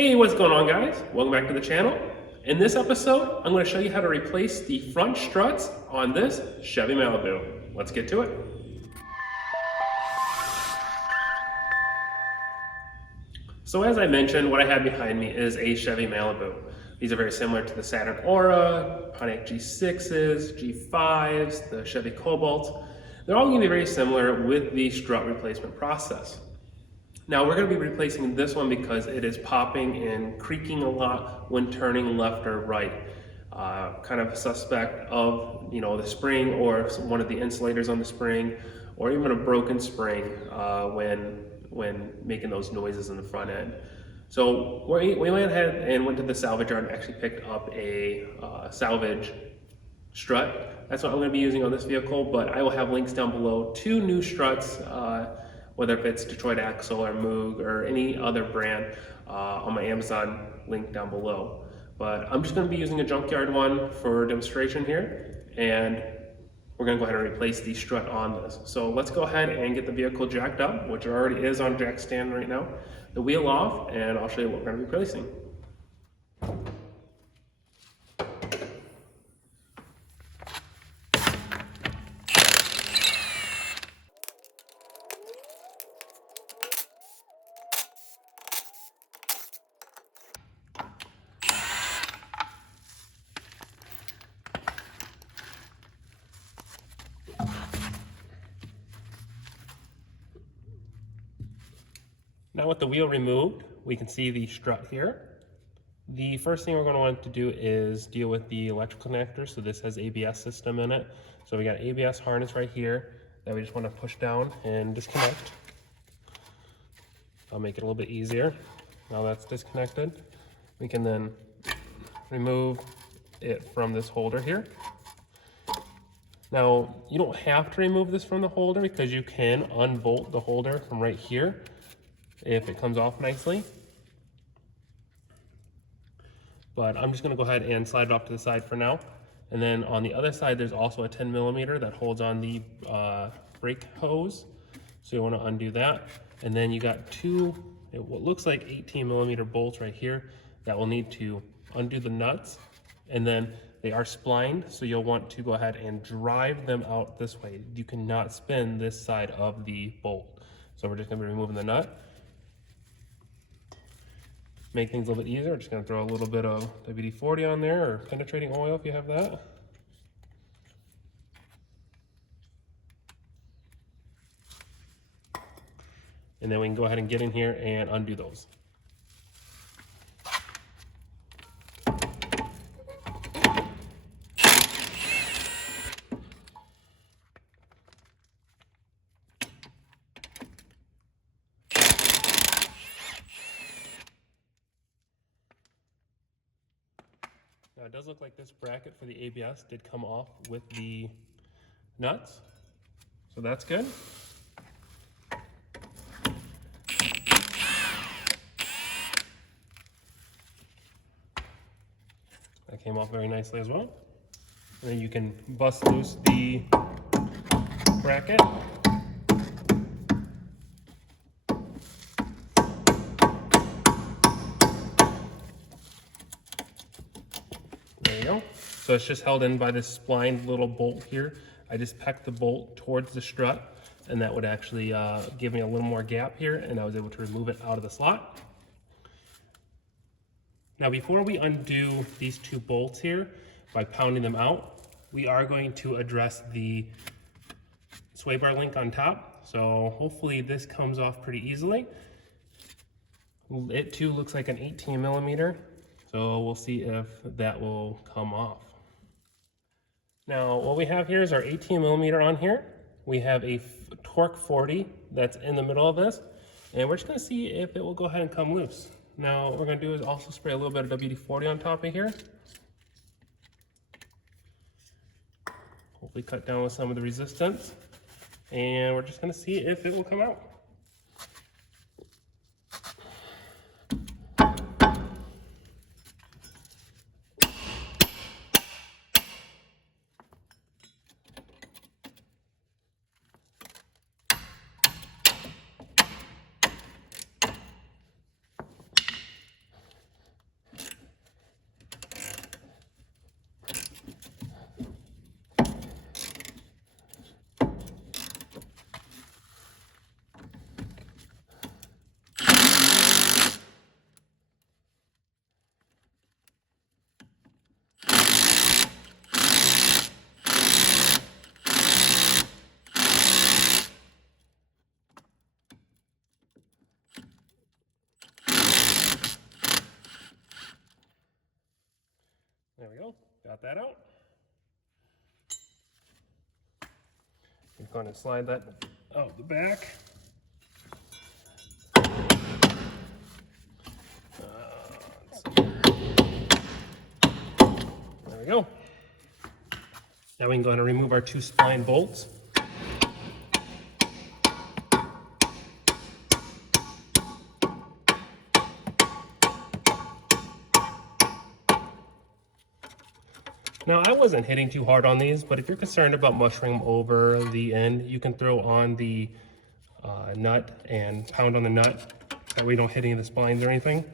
Hey, what's going on guys? Welcome back to the channel. In this episode, I'm going to show you how to replace the front struts on this Chevy Malibu. Let's get to it. So as I mentioned, what I have behind me is a Chevy Malibu. These are very similar to the Saturn Aura, Pontiac G6s, G5s, the Chevy Cobalt. They're all going to be very similar with the strut replacement process. Now we're going to be replacing this one because it is popping and creaking a lot when turning left or right. Kind of suspect of the spring or one of the insulators on the spring, or even a broken spring when making those noises in the front end. So we went ahead and went to the salvage yard and actually picked up a salvage strut. That's what I'm going to be using on this vehicle, but I will have links down below to new struts, whether if it's Detroit Axle or Moog or any other brand, on my Amazon link down below. But I'm just going to be using a junkyard one for demonstration here, and we're going to go ahead and replace the strut on this. So let's go ahead and get the vehicle jacked up, which already is on jack stand right now, the wheel off, and I'll show you what we're going to be replacing. Now with the wheel removed, we can see the strut here. The first thing we're going to want to do is deal with the electrical connector. So this has ABS system in it. So we got ABS harness right here that we just want to push down and disconnect. I'll make it a little bit easier. Now that's disconnected. We can then remove it from this holder here. Now you don't have to remove this from the holder because you can unbolt the holder from right here if it comes off nicely. But I'm just going to go ahead and slide it off to the side for now. And then on the other side, there's also a 10mm that holds on the brake hose. So you want to undo that. And then you got two, what looks like 18mm bolts right here that will need to undo the nuts. And then they are splined, so you'll want to go ahead and drive them out this way. You cannot spin this side of the bolt. So we're just going to be removing the nut. Make things a little bit easier, we're just going to throw a little bit of WD-40 on there, or penetrating oil if you have that. And then we can go ahead and get in here and undo those. Now it does look like this bracket for the ABS did come off with the nuts, so that's good. That came off very nicely as well. And then you can bust loose the bracket. There you go. So it's just held in by this splined little bolt here. I just pecked the bolt towards the strut, and that would actually give me a little more gap here, and I was able to remove it out of the slot. Now before we undo these two bolts here by pounding them out, we are going to address the sway bar link on top. So hopefully this comes off pretty easily. It too looks like an 18mm. So we'll see if that will come off. Now what we have here is our 18mm on here. We have a torque 40 that's in the middle of this, and we're just going to see if it will go ahead and come loose. Now what we're going to do is also spray a little bit of WD-40 on top of here. Hopefully cut down with some of the resistance, and we're just going to see if it will come out. go. Got that out. You're going to slide that out the back. There we go. Now we can go ahead and remove our 2 spline bolts. Now I wasn't hitting too hard on these, but if you're concerned about mushroom over the end, you can throw on the nut and pound on the nut. That way you don't hit any of the splines or anything.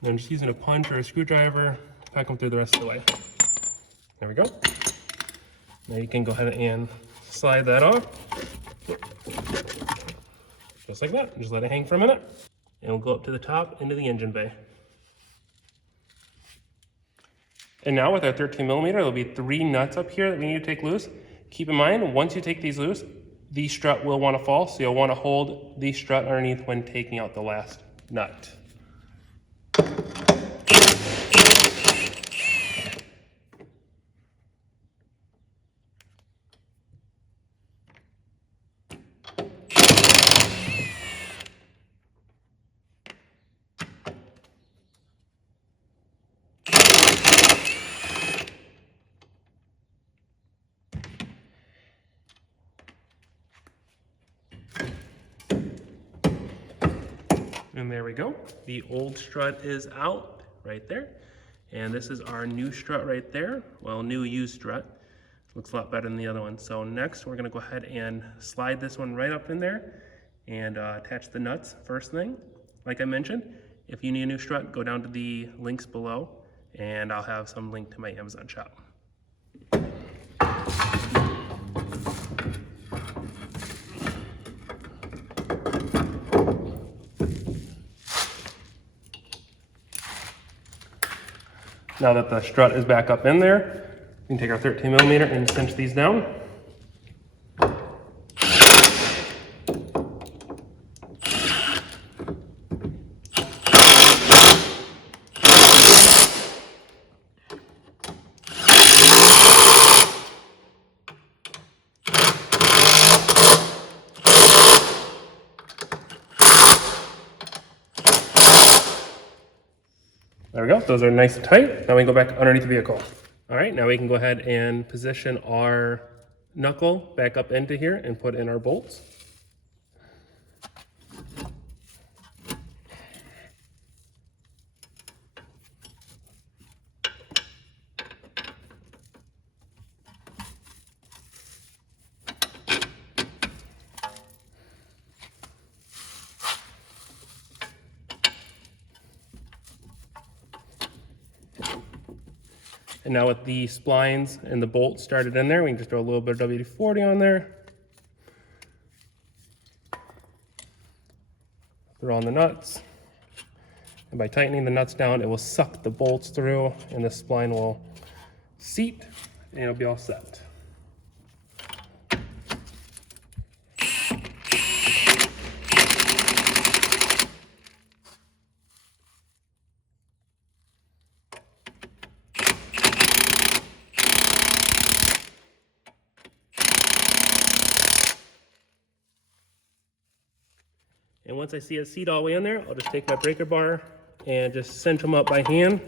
And I'm just using a punch or a screwdriver, pack them through the rest of the way. There we go. Now you can go ahead and slide that off. Just like that. Just let it hang for a minute. And we'll go up to the top into the engine bay. And now with our 13mm, there'll be 3 nuts up here that we need to take loose. Keep in mind, once you take these loose, the strut will want to fall, so you'll want to hold the strut underneath when taking out the last nut. And there we go. The old strut is out right there. And this is our new strut right there. Well, new used strut. Looks a lot better than the other one. So next we're gonna go ahead and slide this one right up in there and attach the nuts first thing. Like I mentioned, if you need a new strut, go down to the links below and I'll have some link to my Amazon shop. Now that the strut is back up in there, we can take our 13mm and cinch these down. There we go, those are nice and tight. Now we can go back underneath the vehicle. All right, now we can go ahead and position our knuckle back up into here and put in our bolts. And now with the splines and the bolts started in there, we can just throw a little bit of WD-40 on there. Throw on the nuts. And by tightening the nuts down, it will suck the bolts through and the spline will seat and it'll be all set. And once I see it seat all the way in there, I'll just take my breaker bar and just cinch them up by hand.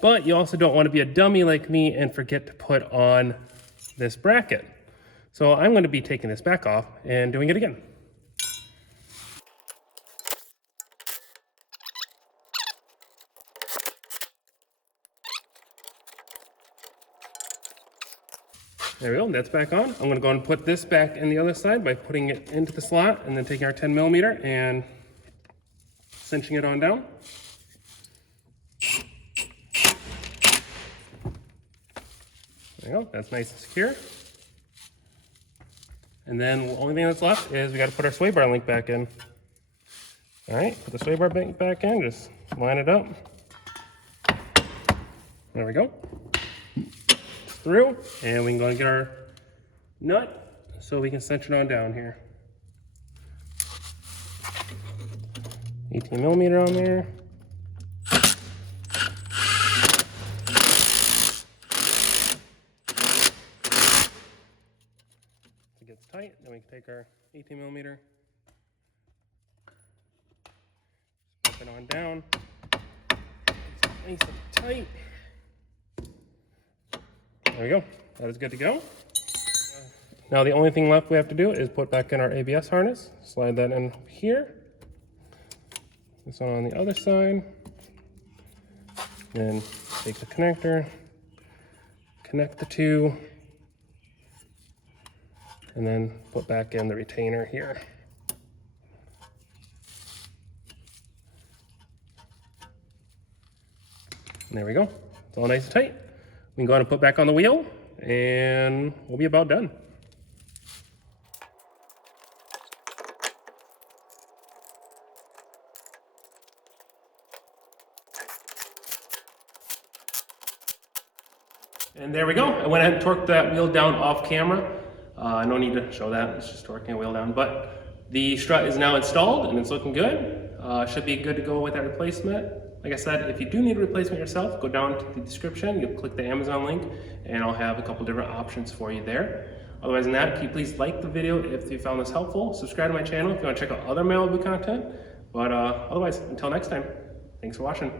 But you also don't want to be a dummy like me and forget to put on this bracket. So I'm going to be taking this back off and doing it again. There we go, that's back on. I'm gonna go and put this back in the other side by putting it into the slot and then taking our 10mm and cinching it on down. There we go, that's nice and secure. And then the only thing that's left is we gotta put our sway bar link back in. All right, put the sway bar link back in, just line it up. There we go. It's through, and we can go and get our nut so we can cinch it on down here. 18mm on there. It gets tight, then we can take our 18mm, pop it on down. It's nice and tight. There we go. That is good to go. Now the only thing left we have to do is put back in our ABS harness. Slide that in here. This one on the other side. Then take the connector, connect the two, and then put back in the retainer here. And there we go. It's all nice and tight. We can go ahead and put back on the wheel, and we'll be about done. And there we go. I went ahead and torqued that wheel down off camera. No need to show that, it's just torquing the wheel down. But the strut is now installed and it's looking good. Should be good to go with that replacement. Like I said, if you do need a replacement yourself, go down to the description, you'll click the Amazon link, and I'll have a couple different options for you there. Otherwise than that, can you please like the video if you found this helpful, subscribe to my channel if you want to check out other Malibu content. But otherwise, until next time, thanks for watching.